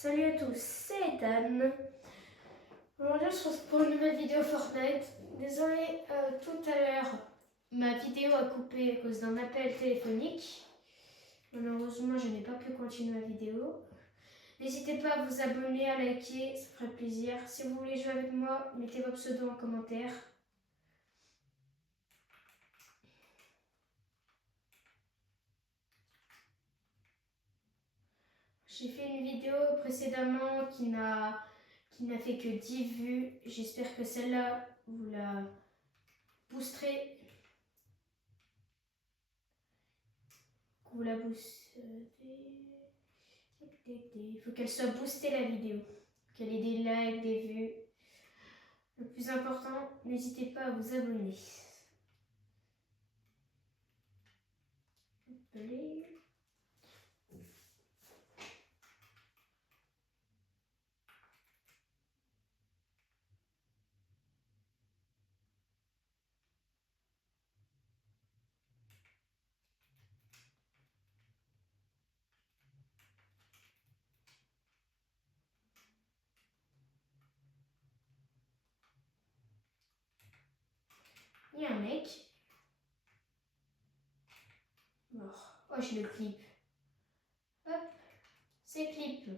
Salut à tous, c'est Ethan. Aujourd'hui on se retrouve pour une nouvelle vidéo Fortnite. Désolé, tout à l'heure ma vidéo a coupé à cause d'un appel téléphonique. Malheureusement je n'ai pas pu continuer la vidéo. N'hésitez pas à vous abonner, à liker, ça ferait plaisir. Si vous voulez jouer avec moi, mettez vos pseudos en commentaire. J'ai fait une vidéo précédemment qui n'a fait que 10 vues. J'espère que celle-là, vous la boosterez. Vous la boostez. Il faut qu'elle soit boostée la vidéo. Qu'elle ait des likes, des vues. Le plus important, n'hésitez pas à vous abonner. Allez. Il y a un mec. Mort. Oh, je le clip. Hop, c'est clip.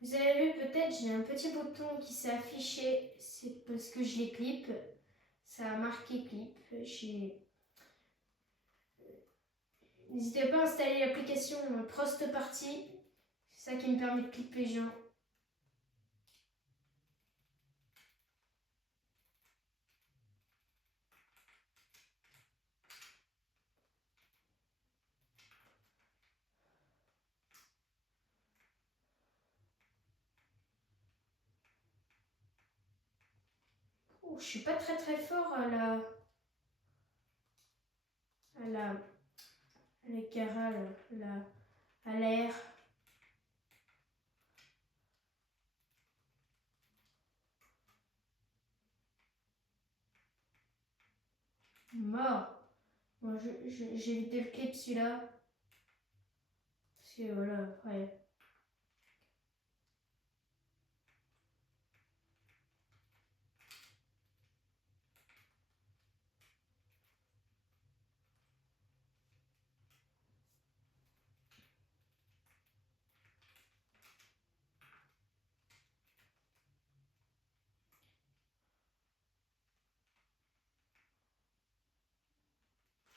Vous avez vu peut-être, j'ai un petit bouton qui s'est affiché. C'est parce que je les clip. Ça a marqué clip. N'hésitez pas à installer l'application Prost Party. C'est ça qui me permet de clipper les gens. Oh, je suis pas très fort à la cara, à l'air. Mort. Bon, j'ai évité le clip celui-là. Parce que voilà, ouais.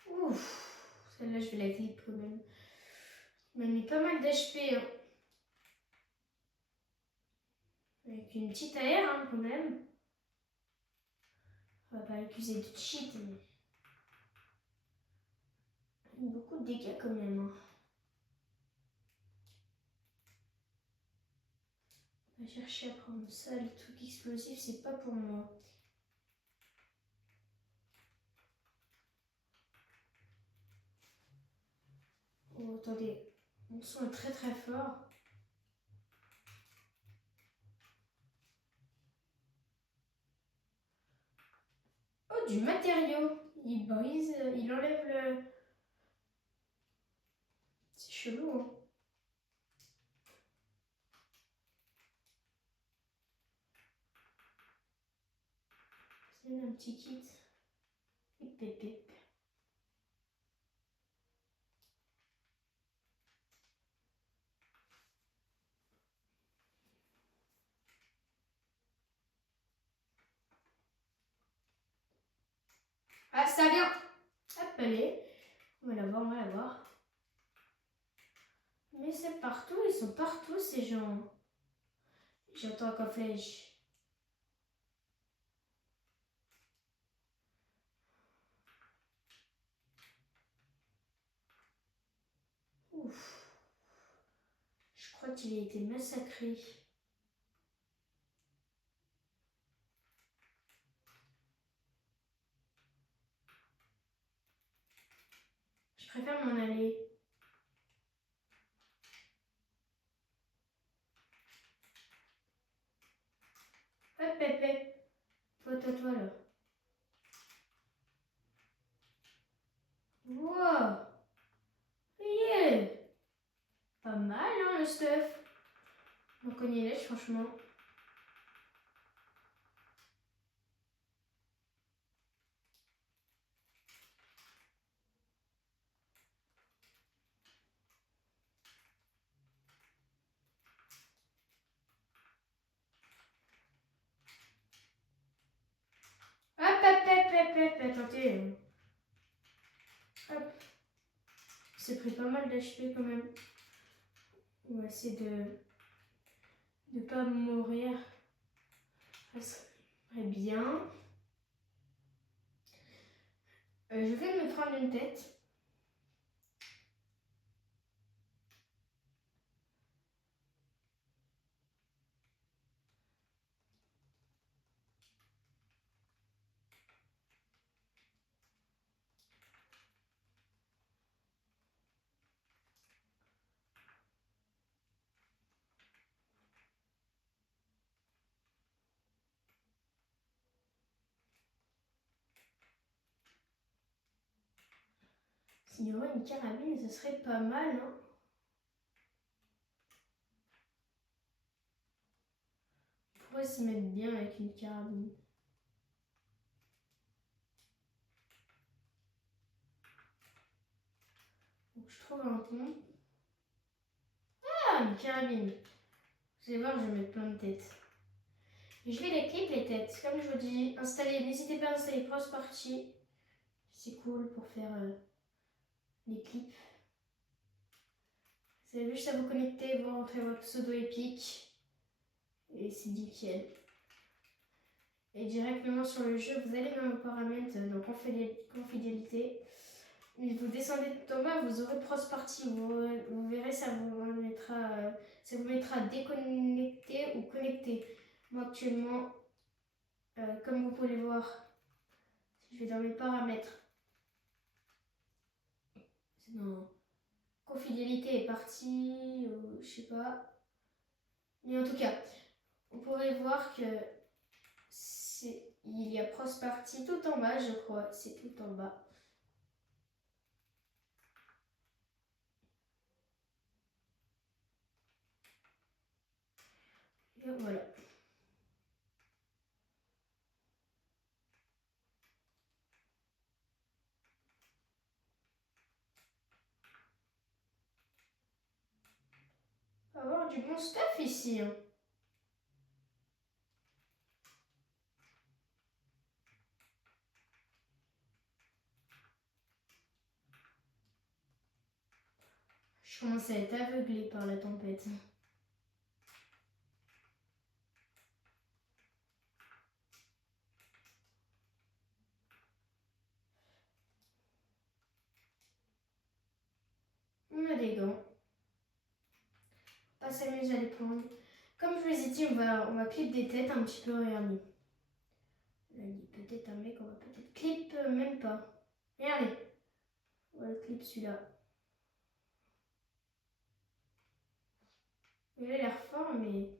Ouf. Celle-là, je vais la clip quand même. Il m'a mis pas mal d'HP. Hein. Avec une petite AR hein, quand même. On va pas l'accuser de cheat, mais. Beaucoup de dégâts quand même. Hein. On va chercher à prendre ça, les trucs explosifs, c'est pas pour moi. Oh, attendez. Mon son est très fort. Oh, du matériau. Il brise, il enlève le... C'est chelou, hein. C'est un petit kit. Hip, hip, hip. Ah, ça vient. Hop, allez. On va la voir, on va la voir. Mais c'est partout, ils sont partout ces gens. J'entends qu'en flèche. Ouf. Je crois qu'il a été massacré. Je préfère m'en aller. Hop, hop, hop. Toi, là. Wow. Yeah. Pas mal, hein, le stuff. Donc on y est, franchement. Hop, hop, hop, hop, hop, attendez. Hop. C'est pris pas mal d'HP quand même. On va essayer de ne pas mourir. Ça serait bien. Je vais me prendre une tête. S'il y aurait une carabine, ce serait pas mal, hein. On pourrait se mettre bien avec une carabine. Donc je trouve un pont. Ah, une carabine. Vous allez voir, je vais mettre plein de têtes. Et je vais les clips, les têtes. Comme je vous dis, n'hésitez pas à installer Cross Party. C'est cool pour faire les clips. Vous avez juste à vous connecter, vous rentrez votre pseudo épique. Et c'est nickel. Et directement sur le jeu, vous allez dans vos paramètres, donc confidélité. Et vous descendez tout en bas, vous aurez Cross Party. Vous verrez, ça vous mettra déconnecté ou connecté. Moi actuellement, comme vous pouvez le voir, si je vais dans mes paramètres, c'est dans confidélité est partie, ou je sais pas. Mais en tout cas, vous pourrez voir que il y a Cross Party tout en bas, je crois. C'est tout en bas. Et voilà. On va avoir du bon stuff ici, hein. Je commence à être aveuglée par la tempête. On a des gants. On va s'amuser à les prendre. Comme je vous ai dit, on va clip des têtes un petit peu, regardez. Là, il dit peut-être un mec, on va peut-être clip, même pas. Regardez. On va le clip celui-là. Il a l'air fort, mais...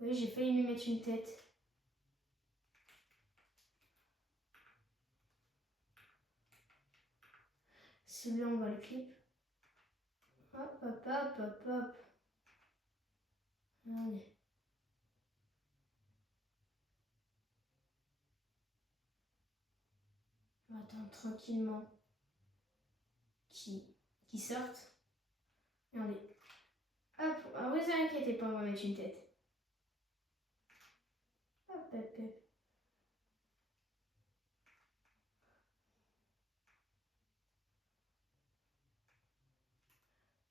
Oui, j'ai failli lui mettre une tête. Celui-là, on va le clip. Hop, hop, hop, hop, hop. Allez. On va attendre tranquillement qui sortent. Regardez. Hop, ah, vous inquiétez pas, on va mettre une tête. Hop, hop, hop.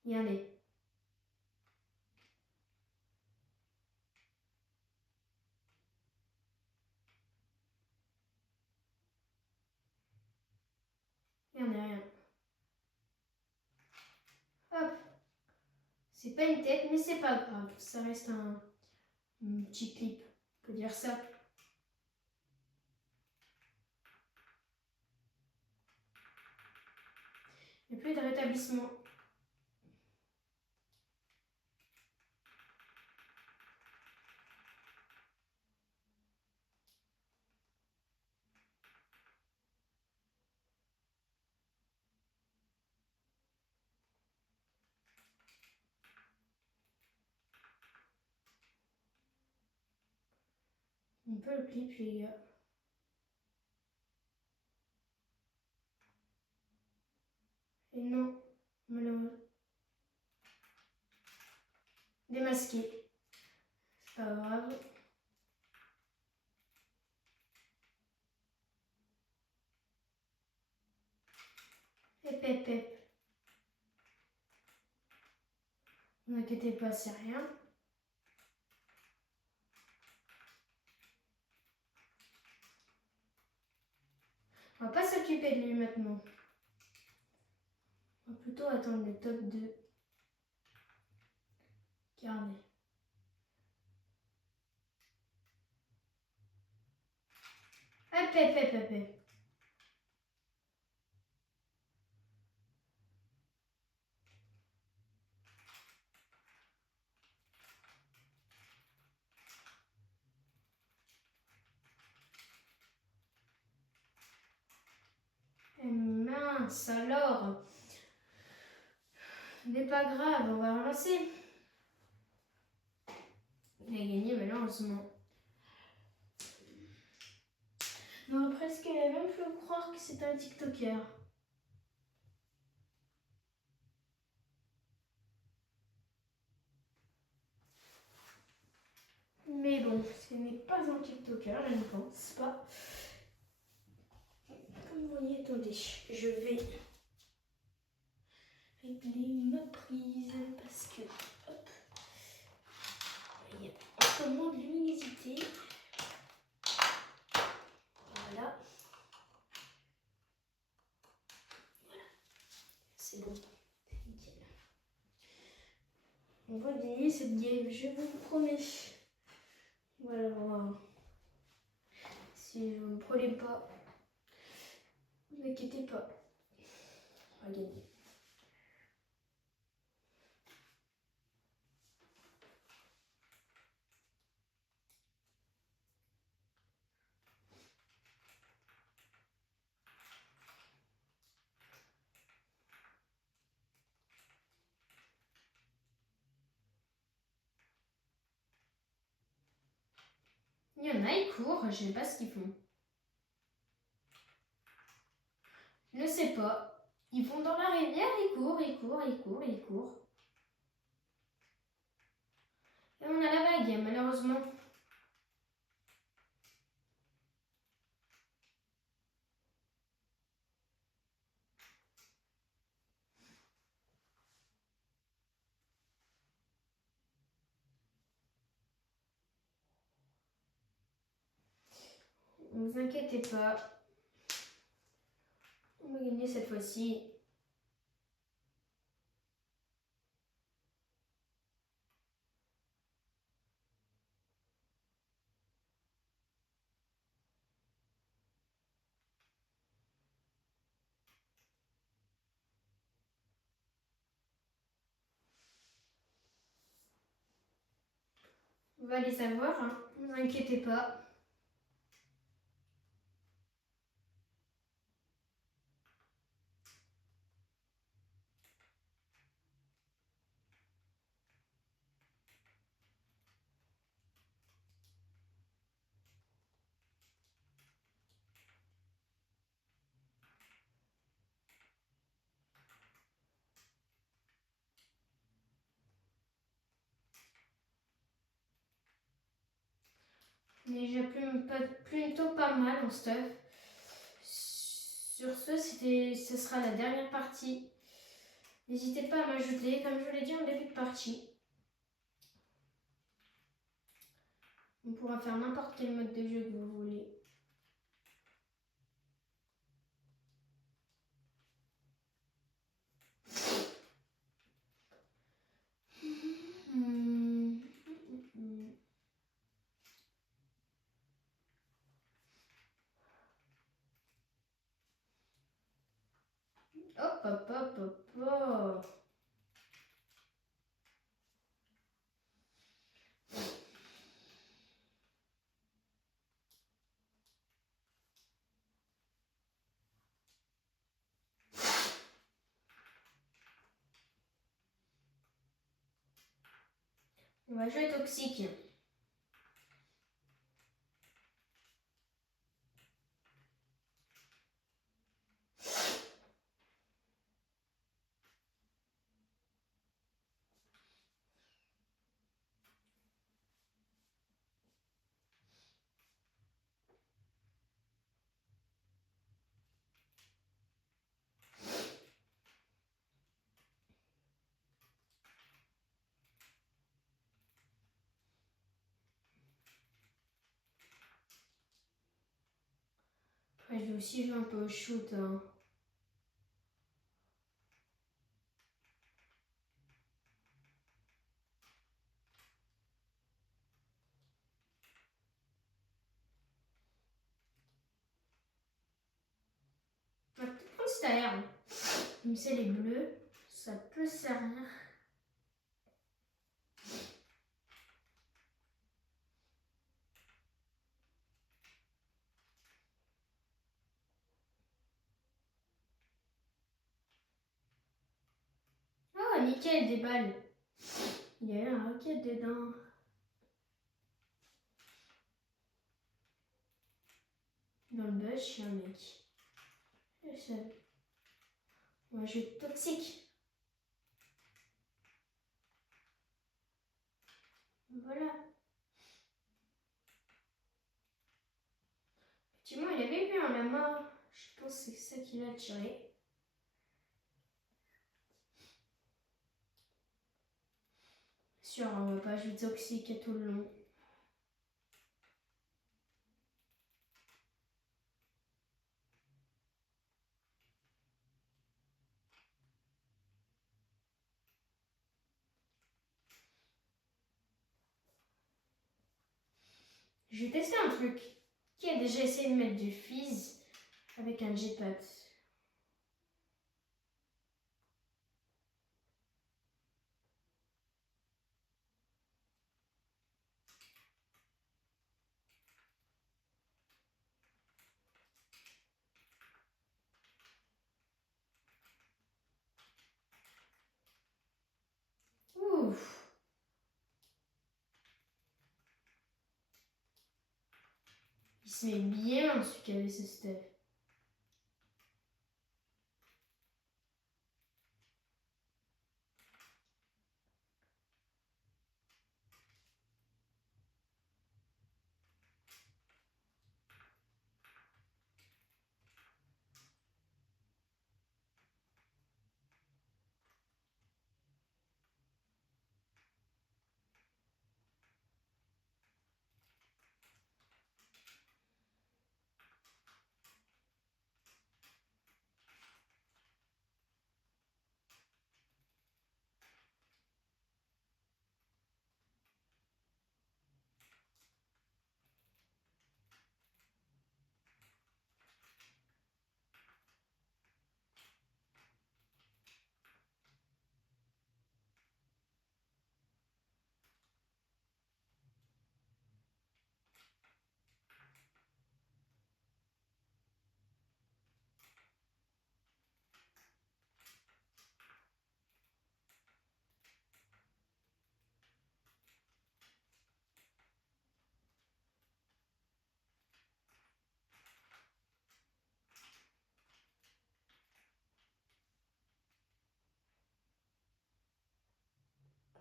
Regardez. Regardez, rien. Hop. C'est pas une tête, mais c'est pas grave. Ça reste un petit clip. On peut dire ça. Il n'y a plus de rétablissement. On peut le clip, les gars. Et non, malheureusement. Démasqué. C'est pas grave. Hep, hep, hep. Ne vous inquiétez pas, c'est rien. On va pas s'occuper de lui maintenant. On va plutôt attendre le top 2. Regardez. Hop, hop, hop, hop, hop. Eh mince, alors. Ce n'est pas grave, on va relancer. Il a gagné malheureusement. On aurait presque même pu croire que c'était un TikToker. Mais bon, ce n'est pas un TikToker, je ne pense pas. Comme vous voyez, attendez, je vais régler ma prise parce que, hop, il y a un peu moins de luminosité. Voilà. Voilà, c'est bon, c'est nickel. On va gagner cette game, je vous le promets. Voilà, voilà. Si je ne me prenais pas, ne vous inquiétez pas, on va gagner. Il y en a, ils courent, je ne sais pas ce qu'ils font. Je ne sais pas. Ils vont dans la rivière, ils courent, ils courent, ils courent, ils courent. Et on a la vague, malheureusement. Ne vous inquiétez pas. On va gagner cette fois-ci. On va les avoir, hein. Ne vous inquiétez pas. Déjà plutôt pas mal en stuff. Sur ce, ce sera la dernière partie. N'hésitez pas à m'ajouter, comme je vous l'ai dit en début de partie. On pourra faire n'importe quel mode de jeu que vous voulez. Hop, hop, hop, hop, hop. On va jouer toxique. Ouais, je vais aussi jouer un peu au shoot. Hein. On va peut-être prendre cette herbe. Comme c'est les bleus, ça peut servir. Oh, nickel, des balles. Il y a eu un rocket dedans. Dans le bus, je suis un mec. Le seul. Moi, je suis toxique. Voilà. Effectivement, il avait vu un lama. Je pense que c'est ça qui l'a attiré. Sûr, on va pas jouer toxique à tout le long. Je vais tester un truc. Qui a déjà essayé de mettre du fizz avec un jetpack? Ouf. Il se met bien celui qui avait ce stuff.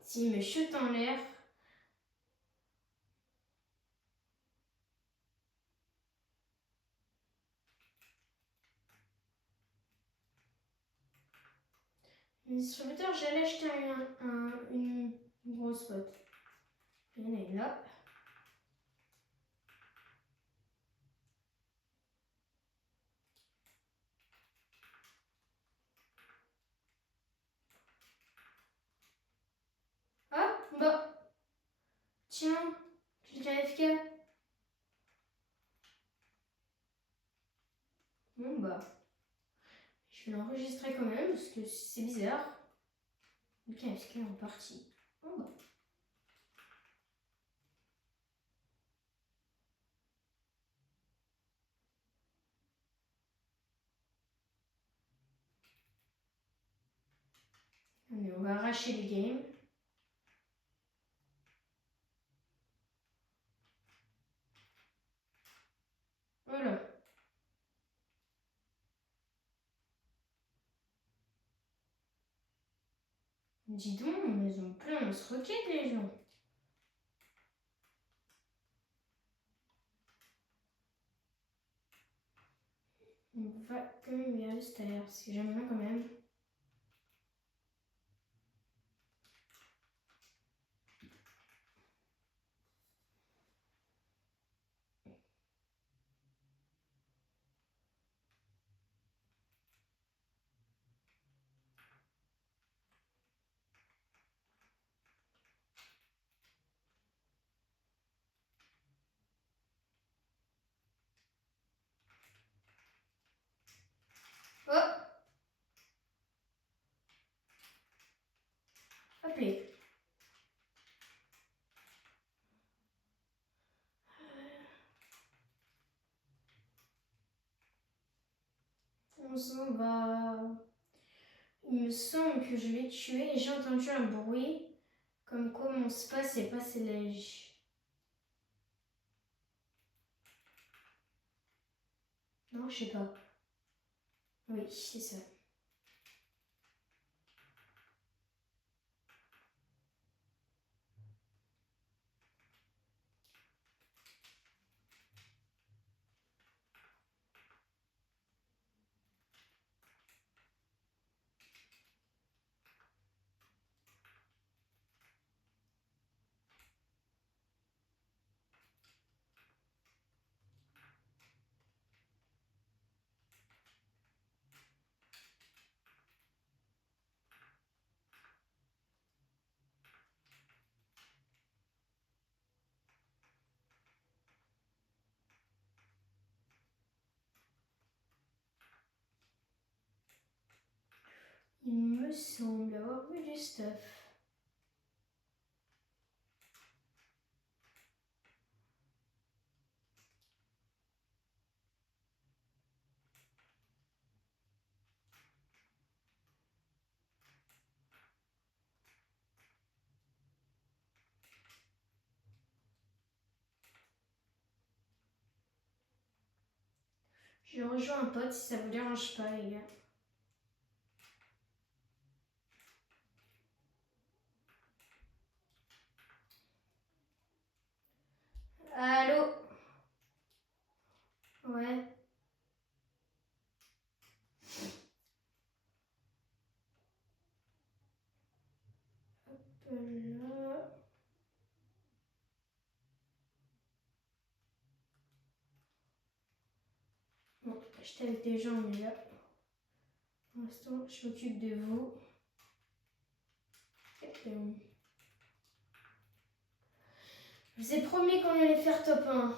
S'il me chute en l'air, le distributeur, j'allais acheter une grosse botte. Il y en a une là. Ah, bah. Tiens, clic AFK. Bon, bah. Je vais l'enregistrer quand même parce que c'est bizarre. Ok, AFK en partie. Bon, bah. Allez, on va arracher les games. Voilà. Dis donc, ils ont plein de roquettes, les gens. On va quand même y aller cette air, parce que j'aime bien quand même. plaît. On s'en va. Il me semble que je l'ai tué et j'ai entendu un bruit comme quoi mon space est passé léger. Non, je sais pas. Oui, c'est ça. Il me semble avoir vu du stuff. Je rejoins un pote si ça vous dérange pas, les gars. Allô? Ouais. Hop là. Bon, j'étais avec des gens, mais là, pour l'instant, je m'occupe de vous. Je vous ai promis qu'on allait faire top 1.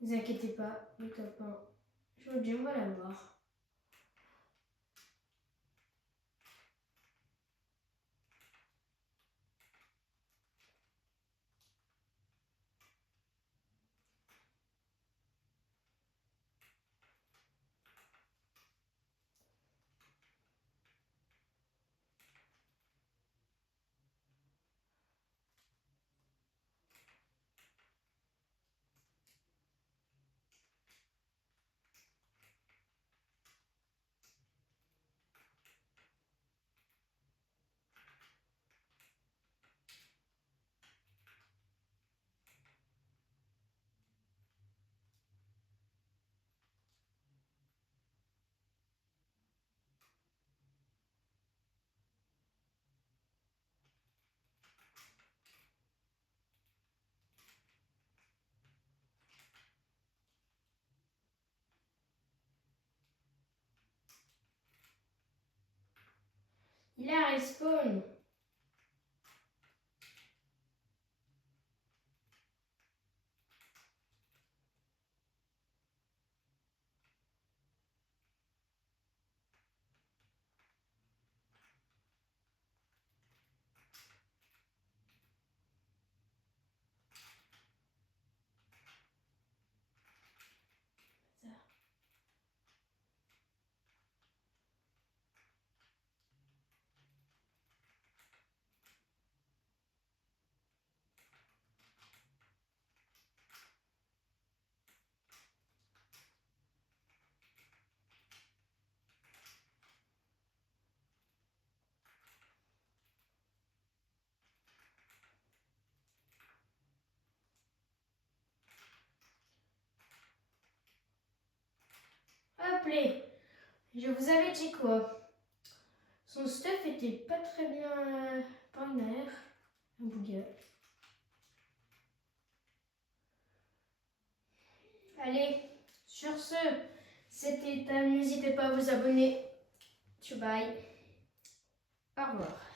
Ne vous inquiétez pas, le top 1, je vous le dis, on va l'avoir. Il a respawn. Appelez. Je vous avais dit quoi? Son stuff était pas très bien binaire. Un bouga. Allez, sur ce, c'était Ethan. N'hésitez pas à vous abonner. Bye. Au revoir.